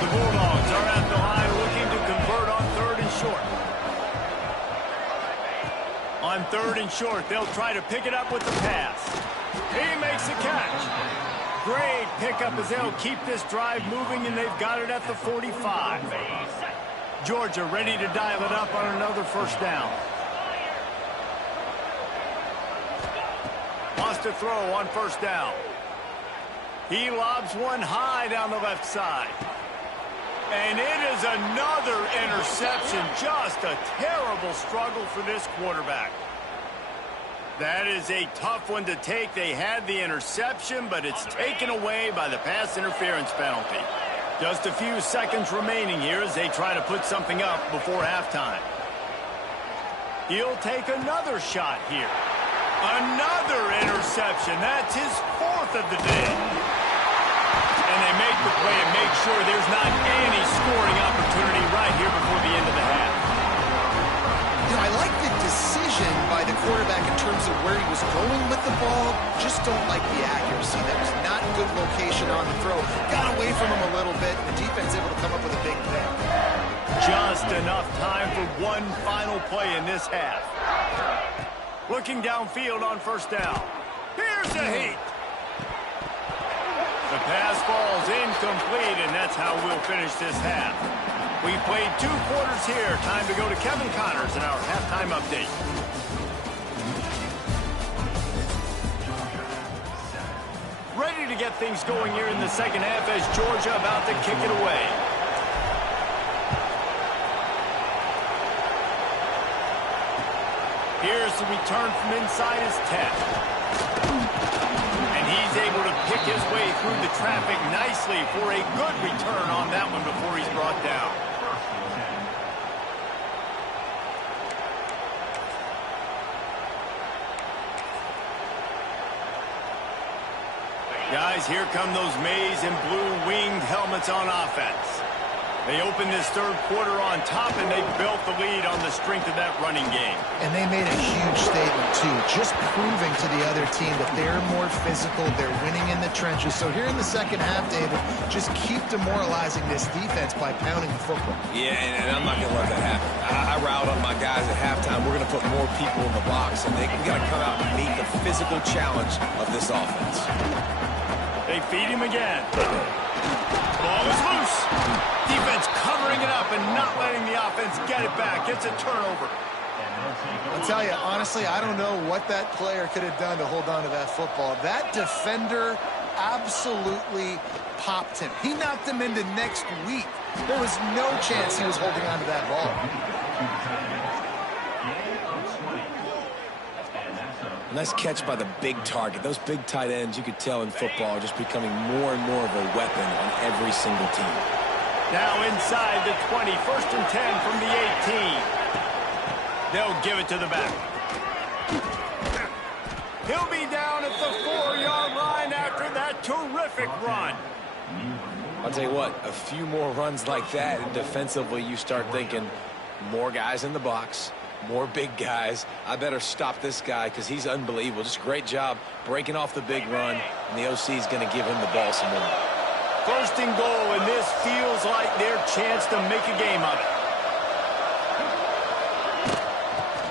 The Bulldogs are at the line looking to convert on 3rd and short. On 3rd and short, they'll try to pick it up with the pass. He makes the catch. Great pickup as they'll keep this drive moving, and they've got it at the 45. Georgia ready to dial it up on another first down. Wants to throw on first down. He lobs one high down the left side. And it is another interception. Just a terrible struggle for this quarterback. That is a tough one to take. They had the interception, but it's taken away by the pass interference penalty. Just a few seconds remaining here as they try to put something up before halftime. He'll take another shot here. Another interception. That's his 4th of the day. And they make the play and make sure there's not any scoring opportunity right here before the end of the half. You know, I like the decision by the quarterback in terms of where he was going with the ball. Just don't like the accuracy. That was not good location on the throw. Got away from him a little bit, and the defense able to come up with a big play. Just enough time for one final play in this half. Looking downfield on first down. Here's a heat. The pass falls incomplete, and that's how we'll finish this half. We've played 2 quarters here. Time to go to Kevin Connors in our halftime update. Ready to get things going here in the second half as Georgia about to kick it away. Here's the return from inside his 10. And he's able to pick his way through the traffic nicely for a good return on that one before he's brought down. Guys, here come those maize and blue winged helmets on offense. They opened this 3rd quarter on top, and they built the lead on the strength of that running game. And they made a huge statement, too, just proving to the other team that they're more physical, they're winning in the trenches. So here in the second half, David, just keep demoralizing this defense by pounding the football. Yeah, and I'm not going to let that happen. I riled on my guys at halftime. We're going to put more people in the box, and we got to come out and meet the physical challenge of this offense. They feed him again. Ball is loose. Defense covering it up and not letting the offense get it back. It's a turnover. I'll tell you, honestly, I don't know what that player could have done to hold on to that football. That defender absolutely popped him. He knocked him into next week. There was no chance he was holding on to that ball. Nice catch by the big target. Those big tight ends, you could tell in football, are just becoming more and more of a weapon on every single team. Now inside the 20, 1st and 10 from the 18. They'll give it to the back. He'll be down at the 4-yard line after that terrific run. I'll tell you what, a few more runs like that, and defensively you start thinking more guys in the box, More big guys. I better stop this guy because he's unbelievable. Just a great job breaking off the big run, and the OC is going to give him the ball some more. First and goal, and this feels like their chance to make a game of it.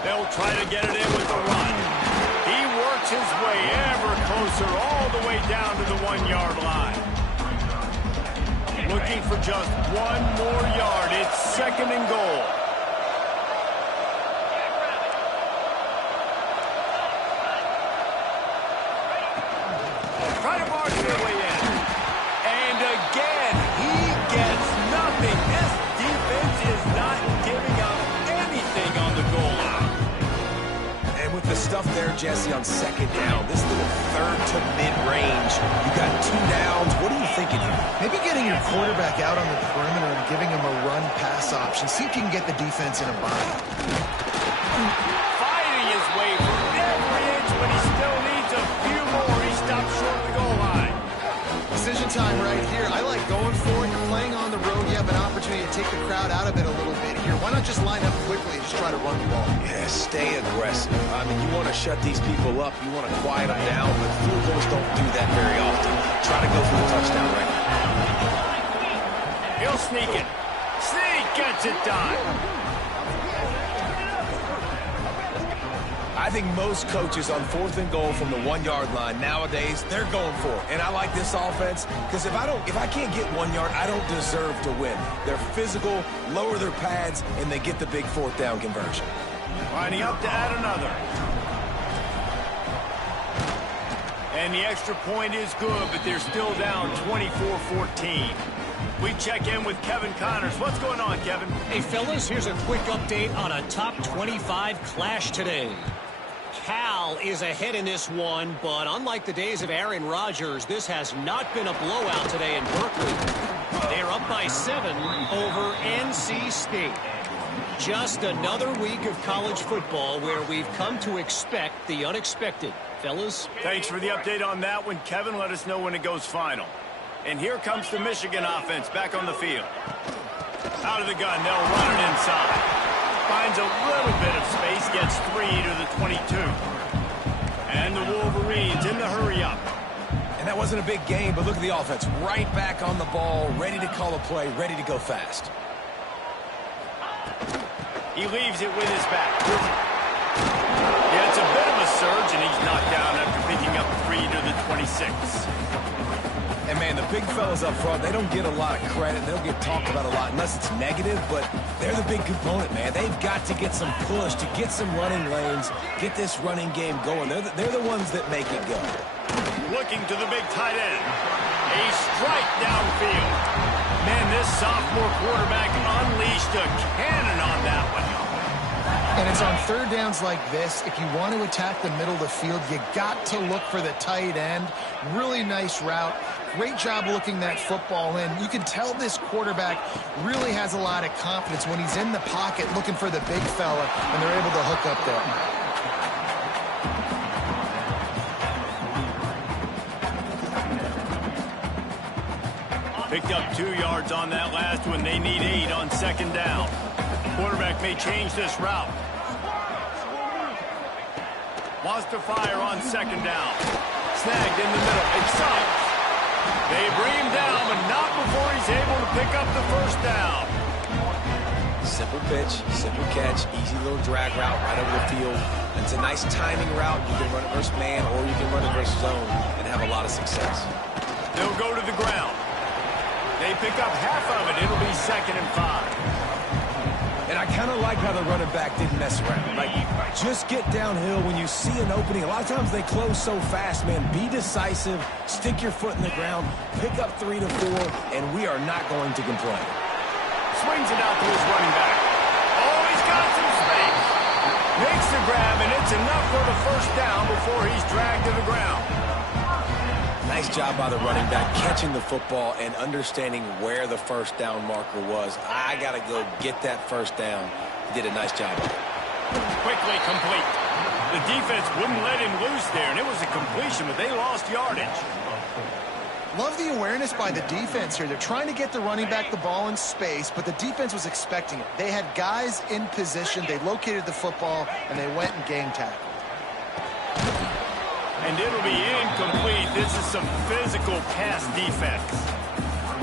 They'll try to get it in with the run. He works his way ever closer all the way down to the 1-yard line. Looking for just one more yard. It's second and goal. Try to march their way in. And again, he gets nothing. This defense is not giving up anything on the goal line. And with the stuff there, Jesse, on second down, this little third to mid-range, you got 2 downs. What are you thinking here? Maybe getting your quarterback out on the perimeter and giving him a run-pass option. See if you can get the defense in a bind. Fighting his way from every inch, but he still needs a few more. He stops short of the goal line. Decision time right here. I like going for it. You're playing on the road. You have an opportunity to take the crowd out of it a little bit here. Why not just line up quickly and just try to run the ball? Yeah, stay aggressive. I mean, you want to shut these people up. You want to quiet them down, but field goals don't do that very often. Try to go for the touchdown right now. He'll sneak it. Sneak gets it done. I think most coaches on 4th and goal from the 1-yard line nowadays, they're going for it. And I like this offense because if I can't get 1 yard, I don't deserve to win. They're physical, lower their pads, and they get the big 4th down conversion. Lining up to add another. And the extra point is good, but they're still down 24-14. We check in with Kevin Connors. What's going on, Kevin? Hey, fellas, here's a quick update on a top 25 clash today. Cal is ahead in this one, but unlike the days of Aaron Rodgers, this has not been a blowout today in Berkeley. They're up by 7 over NC State. Just another week of college football where we've come to expect the unexpected. Fellas? Thanks for the update on that one, Kevin. Let us know when it goes final. And here comes the Michigan offense back on the field. Out of the gun, they'll run it inside. Finds a little bit of space, gets 3 to the 22. And the Wolverines in the hurry-up. And that wasn't a big game, but look at the offense. Right back on the ball, ready to call a play, ready to go fast. He leaves it with his back. Yeah, it's a bit of a surge, and he's knocked down after picking up 3 to the 26. And, man, the big fellas up front, they don't get a lot of credit. They don't get talked about a lot unless it's negative, but they're the big component, man. They've got to get some push, to get some running lanes, get this running game going. They're the ones that make it go. Looking to the big tight end. A strike downfield. Man, this sophomore quarterback unleashed a cannon on that one. And it's on 3rd downs like this. If you want to attack the middle of the field, you got to look for the tight end. Really nice route. Great job looking that football in. You can tell this quarterback really has a lot of confidence when he's in the pocket looking for the big fella, and they're able to hook up there. Picked up 2 yards on that last one. They need 8 on 2nd down. Quarterback may change this route. Wants to fire on 2nd down. Snagged in the middle. It's up. They bring him down, but not before he's able to pick up the 1st down. Simple pitch, simple catch, easy little drag route right over the field. It's a nice timing route. You can run it versus man, or you can run it versus zone and have a lot of success. They'll go to the ground. They pick up half of it. It'll be 2nd and 5. And I kind of like how the running back didn't mess around. Like, just get downhill when you see an opening. A lot of times they close so fast, man. Be decisive, stick your foot in the ground, pick up 3 to 4, and we are not going to complain. Swings it out to his running back. Oh, he's got some space. Makes the grab, and it's enough for the 1st down before he's dragged to the ground. Nice job by the running back, catching the football and understanding where the 1st down marker was. I got to go get that 1st down. He did a nice job of it. Quickly complete. The defense wouldn't let him loose there, and it was a completion, but they lost yardage. Love the awareness by the defense here. They're trying to get the running back the ball in space, but the defense was expecting it. They had guys in position. They located the football, and they went and gang tackled. And it'll be incomplete. This is some physical pass defense.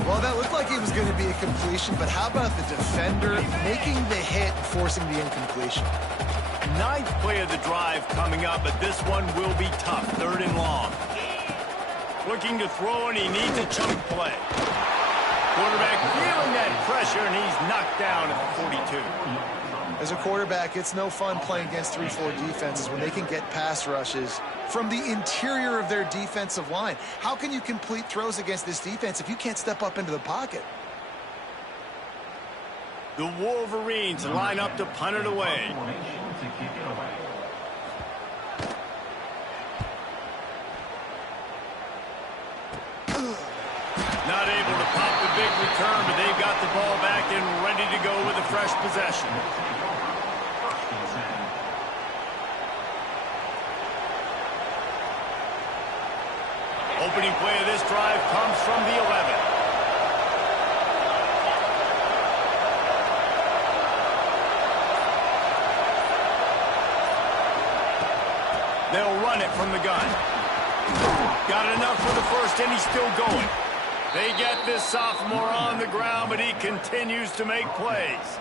Well, that looked like it was going to be a completion, but how about the defender making the hit, forcing the incompletion? Ninth play of the drive coming up, but this one will be tough. 3rd and long. Looking to throw, and he needs a chunk play. Quarterback feeling that pressure, and he's knocked down at the 42. As a quarterback, it's no fun playing against 3-4 defenses when they can get pass rushes from the interior of their defensive line. How can you complete throws against this defense if you can't step up into the pocket? The Wolverines line up to punt it away. Not able to pop the big return, but they've got the ball back and ready to go with a fresh possession. Opening play of this drive comes from the 11. They'll run it from the gun. Got enough for the first, and he's still going. They get this sophomore on the ground, but he continues to make plays.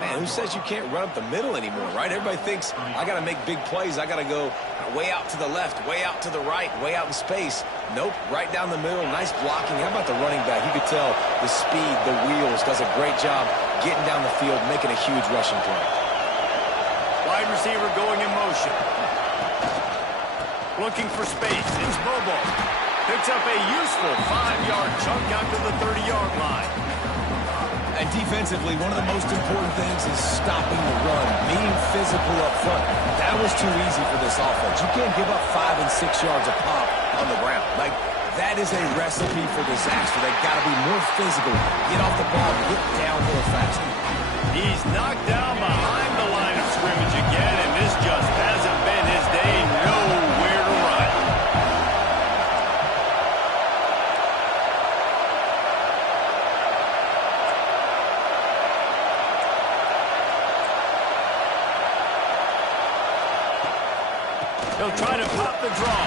Man, who says you can't run up the middle anymore, right? Everybody thinks, I got to make big plays. I got to go way out to the left, way out to the right, way out in space. Nope, right down the middle. Nice blocking. How about the running back? You could tell the speed, the wheels, does a great job getting down the field, making a huge rushing play. Wide receiver going in motion. Looking for space. It's Bobo. Picks up a useful 5-yard chunk out to the 30-yard line. And defensively, one of the most important things is stopping the run, being physical up front. That was too easy for this offense. You can't give up 5 and 6 yards a pop on the ground. Like, that is a recipe for disaster. They've got to be more physical, get off the ball, get down a little faster. He's knocked down behind the line of scrimmage again, and this just hasn't been his day. Nowhere to run. He'll try to pop the draw.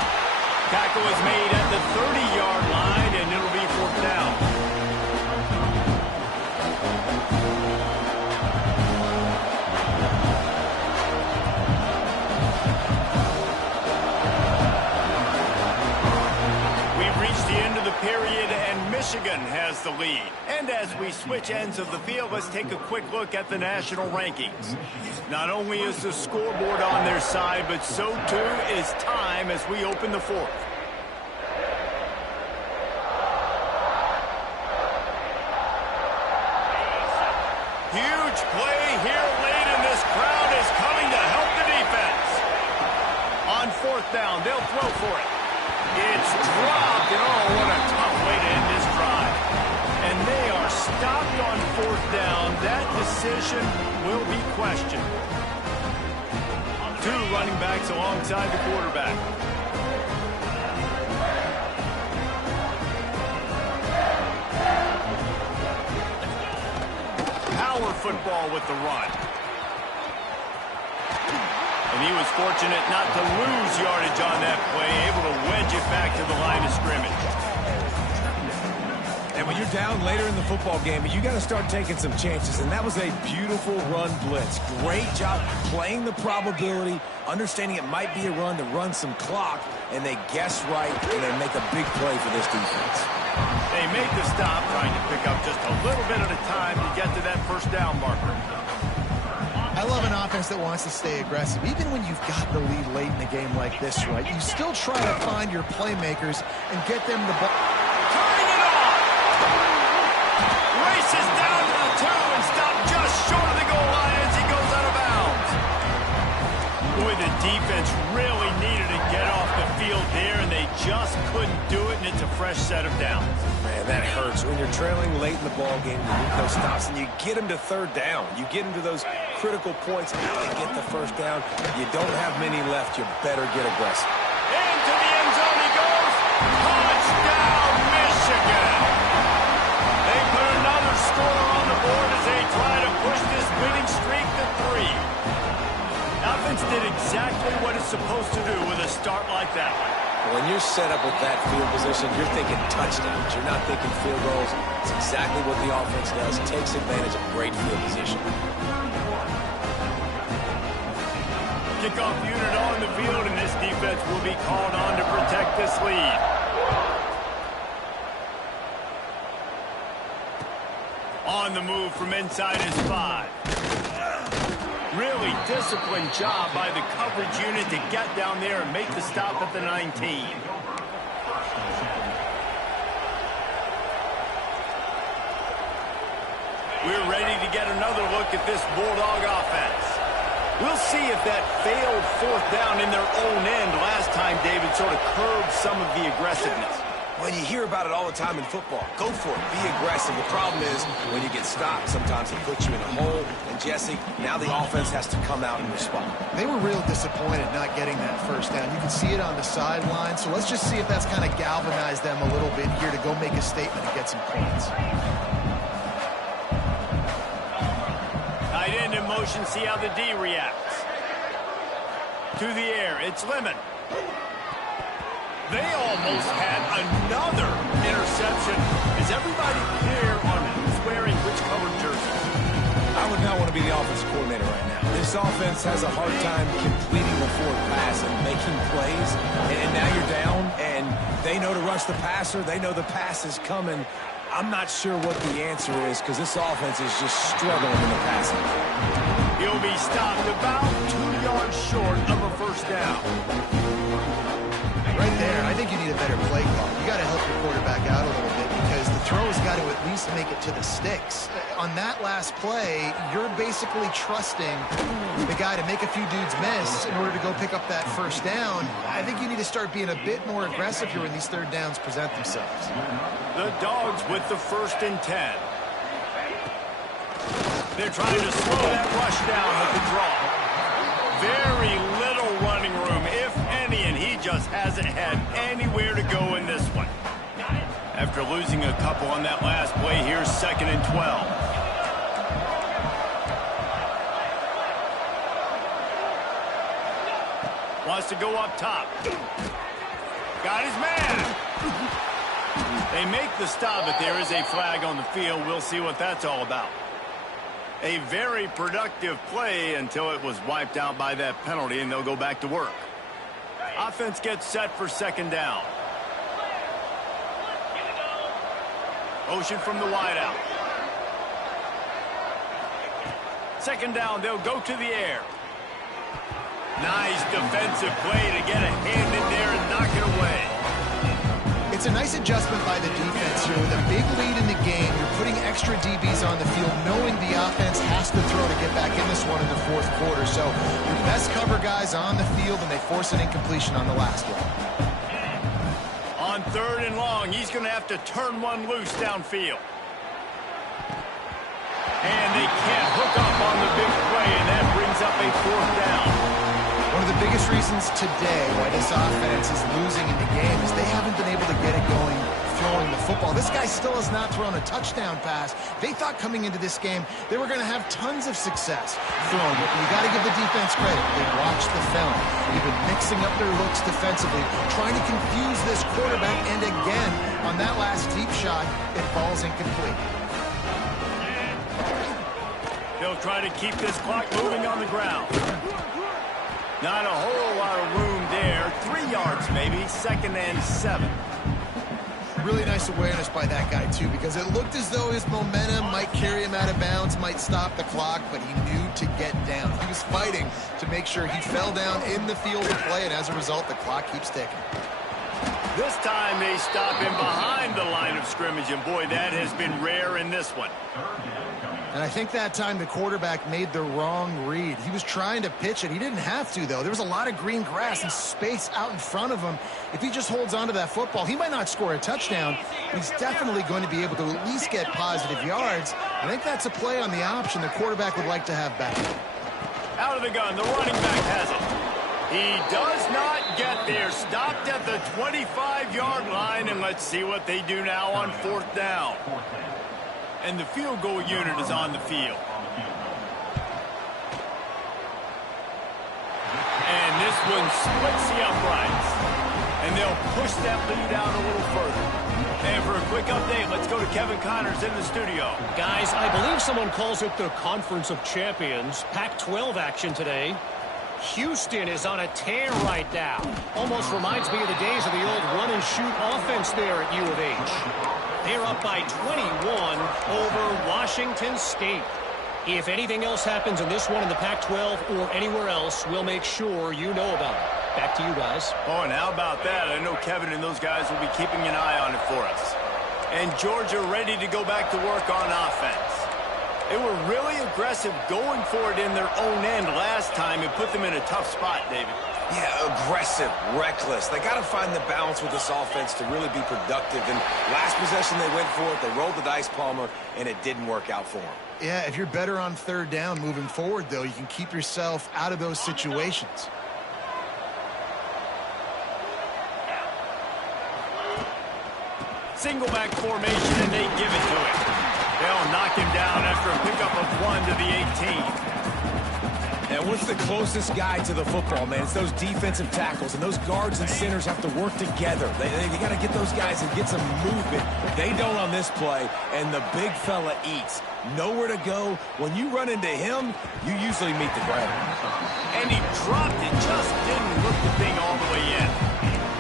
Tackle is made at the 30-yard line, and it'll be 4th down. Period, and Michigan has the lead. And as we switch ends of the field, let's take a quick look at the national rankings. Not only is the scoreboard on their side, but so too is time as we open the 4th. Huge play here late, and this crowd is coming to help the defense. On 4th down, they'll throw for it. It's dropped, and oh, what a tough way to end this drive. And they are stopped on 4th down. That decision will be questioned. 2 running backs alongside the quarterback. Power football with the run. And he was fortunate not to lose yardage on that play, able to wedge it back to the line of scrimmage. And when you're down later in the football game, you got to start taking some chances. And that was a beautiful run blitz. Great job playing the probability, understanding it might be a run to run some clock, and they guess right, and they make a big play for this defense. They make the stop, trying to pick up just a little bit at a time to get to that 1st down marker. I love an offense that wants to stay aggressive. Even when you've got the lead late in a game like this, right, you still try to find your playmakers and get them the ball. Turning it on! Races down to the 2 and stopped just short of the goal line as he goes out of bounds. Boy, the defense really needed to get off the field there, and they just couldn't do it, and it's a fresh set of downs. Man, that hurts. When you're trailing late in the ball game, you need those stops, and you get them to 3rd down. You get them to those critical points, and they get the 1st down. You don't have many left. You better get aggressive. Into the end zone he goes. Touchdown, set up with that field position, you're thinking touchdowns. You're not thinking field goals. It's exactly what the offense does. It takes advantage of great field position. Kickoff unit on the field, and this defense will be called on to protect this lead. On the move from inside his 5. Really disciplined job by the coverage unit to get down there and make the stop at the 19. We're ready to get another look at this Bulldog offense. We'll see if that failed 4th down in their own end last time, David, sort of curbed some of the aggressiveness. Well, you hear about it all the time in football. Go for it. Be aggressive. The problem is when you get stopped, sometimes it puts you in a hole. And, Jesse, now the offense has to come out and respond. They were real disappointed not getting that 1st down. You can see it on the sideline. So let's just see if that's kind of galvanized them a little bit here to go make a statement and get some points. Tight end in motion. See how the D reacts. To the air. It's Lemon. They almost had another interception. Is everybody clear on who's wearing which colored jerseys? I would not want to be the offensive coordinator right now. This offense has a hard time completing the forward pass and making plays. And now you're down, and they know to rush the passer. They know the pass is coming. I'm not sure what the answer is because this offense is just struggling in the passing. He'll be stopped about 2 yards short of a 1st down. Right there, I think you need a better play call. You got to help your quarterback out a little bit because the throw's got to at least make it to the sticks. On that last play, you're basically trusting the guy to make a few dudes miss in order to go pick up that 1st down. I think you need to start being a bit more aggressive here when these 3rd downs present themselves. The Dogs with the 1st and 10. They're trying to slow that rush down with the draw. Very little running room, if any, and he just hasn't had anywhere to go in this one. After losing a couple on that last play, here's 2nd and 12. Wants to go up top. Got his man. They make the stop, but there is a flag on the field. We'll see what that's all about. A very productive play until it was wiped out by that penalty, and they'll go back to work. Offense gets set for 2nd down. Motion from the wideout. 2nd down, they'll go to the air. Nice defensive play to get a hand in there and knock it away. It's a nice adjustment by the defense here. With a big lead in the game, you're putting extra DBs on the field, knowing the offense has to throw to get back in this one in the 4th quarter. So your best cover guys on the field, and they force an incompletion on the last one. On 3rd and long, he's going to have to turn one loose downfield. And they can't hook up on the big play, and that brings up a 4th down. One of the biggest reasons today why this offense is losing in the game is they haven't been able to get it going throwing the football. This guy still has not thrown a touchdown pass. They thought coming into this game they were going to have tons of success throwing it. You got to give the defense credit. They watched the film. They've been mixing up their looks defensively, trying to confuse this quarterback, and again, on that last deep shot, it falls incomplete. They'll try to keep this clock moving on the ground. Not a whole lot of room there. 3 yards maybe. 2nd and 7. Really nice awareness by that guy, too, because it looked as though his momentum might carry him out of bounds, might stop the clock, but he knew to get down. He was fighting to make sure he fell down in the field of play, and as a result, the clock keeps ticking. This time they stop him behind the line of scrimmage, and boy, that has been rare in this one. And I think that time the quarterback made the wrong read. He was trying to pitch it. He didn't have to, though. There was a lot of green grass and space out in front of him. If he just holds on to that football, he might not score a touchdown. He's definitely going to be able to at least get positive yards. I think that's a play on the option the quarterback would like to have back. Out of the gun, the running back has it. He does not get there. Stopped at the 25-yard line, and let's see what they do now on 4th down. And the field goal unit is on the field. And this one splits the uprights. And they'll push that lead out a little further. And for a quick update, let's go to Kevin Connors in the studio. Guys, I believe someone calls it the Conference of Champions. Pac-12 action today. Houston is on a tear right now. Almost reminds me of the days of the old run-and-shoot offense there at U of H. They're up by 21 over Washington State. If anything else happens in this one in the Pac-12 or anywhere else, we'll make sure you know about it. Back to you guys. Oh, and how about that? I know Kevin and those guys will be keeping an eye on it for us. And Georgia ready to go back to work on offense. They were really aggressive going for it in their own end last time and put them in a tough spot, David. Yeah, aggressive, reckless. They got to find the balance with this offense to really be productive. And last possession they went for it, they rolled the dice, Palmer, and it didn't work out for them. Yeah, if you're better on third down moving forward, though, you can keep yourself out of those situations. Single back formation, and they give it to him. They'll knock him down after a pickup of 1 to the 18. And what's the closest guy to the football, man? It's those defensive tackles, and those guards and centers have to work together. They got to get those guys and get some movement. They don't on this play, and the big fella eats. Nowhere to go. When you run into him, you usually meet the ground. And he dropped it, just didn't look the thing all the way in.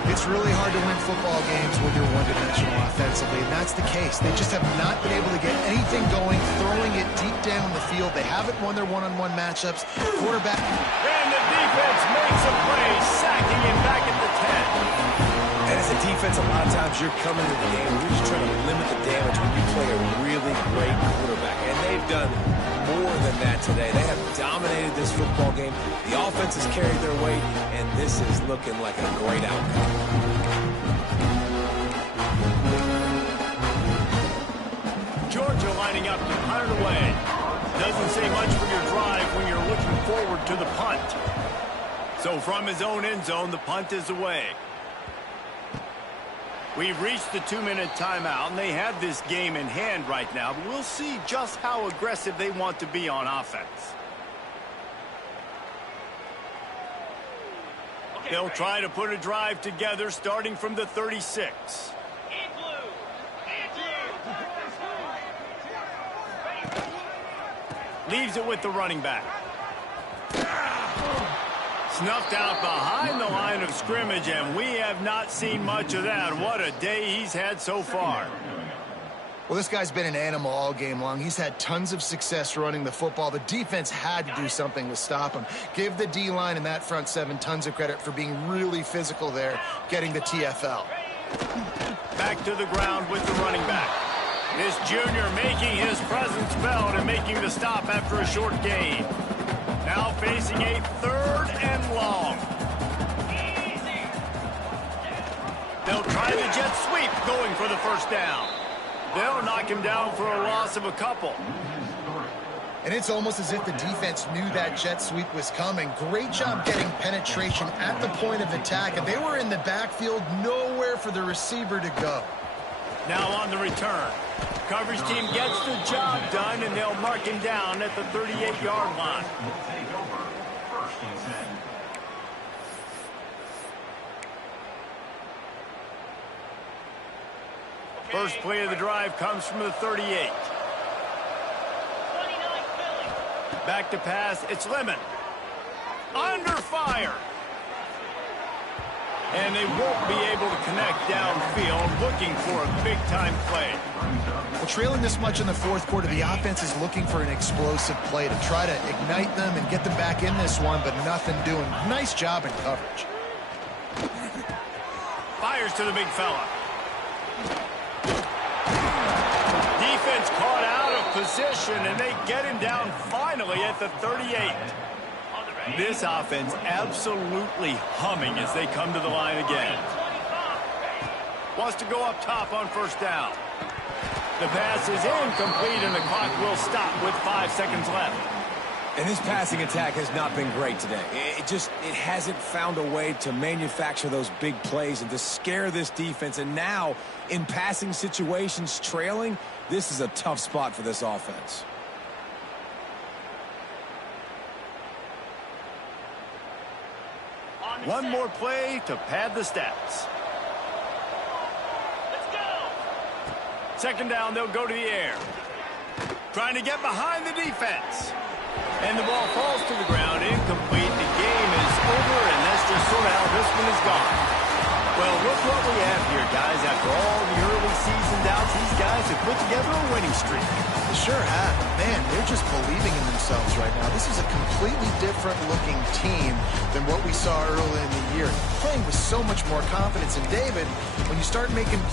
It's really hard to win football games when you're one-dimensional offensively, and that's the case. They just have not been able to get anything going, throwing it deep down the field. They haven't won their one-on-one matchups. Quarterback. And the defense makes a play, sacking him back at the 10. And as a defense, a lot of times you're coming to the game, you're just trying to limit the damage when you play a really great quarterback. And they've done more than that today. They have dominated this football game. The offense has carried their weight, and this is looking like a great outcome. Georgia lining up to punt it away. Doesn't say much for your drive when you're looking forward to the punt. So from his own end zone, the punt is away. We've reached the 2-minute timeout, and they have this game in hand right now. But we'll see just how aggressive they want to be on offense. They'll try to put a drive together starting from the 36. Leaves it with the running back. Snuffed out behind the line of scrimmage, and we have not seen much of that. What a day he's had so far. Well, this guy's been an animal all game long. He's had tons of success running the football. The defense had to do something to stop him. Give the D-line and that front seven tons of credit for being really physical there, getting the TFL. Back to the ground with the running back. This junior making his presence felt and making the stop after a short gain. Now facing a 3rd and long. They'll try the jet sweep going for the first down. They'll knock him down for a loss of a couple. And it's almost as if the defense knew that jet sweep was coming. Great job getting penetration at the point of attack. And they were in the backfield, nowhere for the receiver to go. Now on the return. Coverage team gets the job done, and they'll mark him down at the 38-yard line. First play of the drive comes from the 38. Back to pass, it's Lemon. Under fire. And they won't be able to connect downfield, looking for a big-time play. Well, trailing this much in the fourth quarter, the offense is looking for an explosive play to try to ignite them and get them back in this one, but nothing doing. Nice job in coverage. Fires to the big fella. Defense caught out of position, and they get him down finally at the 38. This offense absolutely humming as they come to the line again. Wants to go up top on first down. The pass is incomplete, and the clock will stop with 5 seconds left. And this passing attack has not been great today. It hasn't found a way to manufacture those big plays and to scare this defense. And now, in passing situations, trailing, this is a tough spot for this offense. One more play to pad the stats. Second down, they'll go to the air. Trying to get behind the defense. And the ball falls to the ground, incomplete. The game is over, and that's just sort of how this one is gone. Well, look what we have here, guys. After all the early season doubts, these guys have put together a winning streak. They sure have. Man, they're just believing in themselves right now. This is a completely different looking team than what we saw early in the year. Playing with so much more confidence. And David, when you start making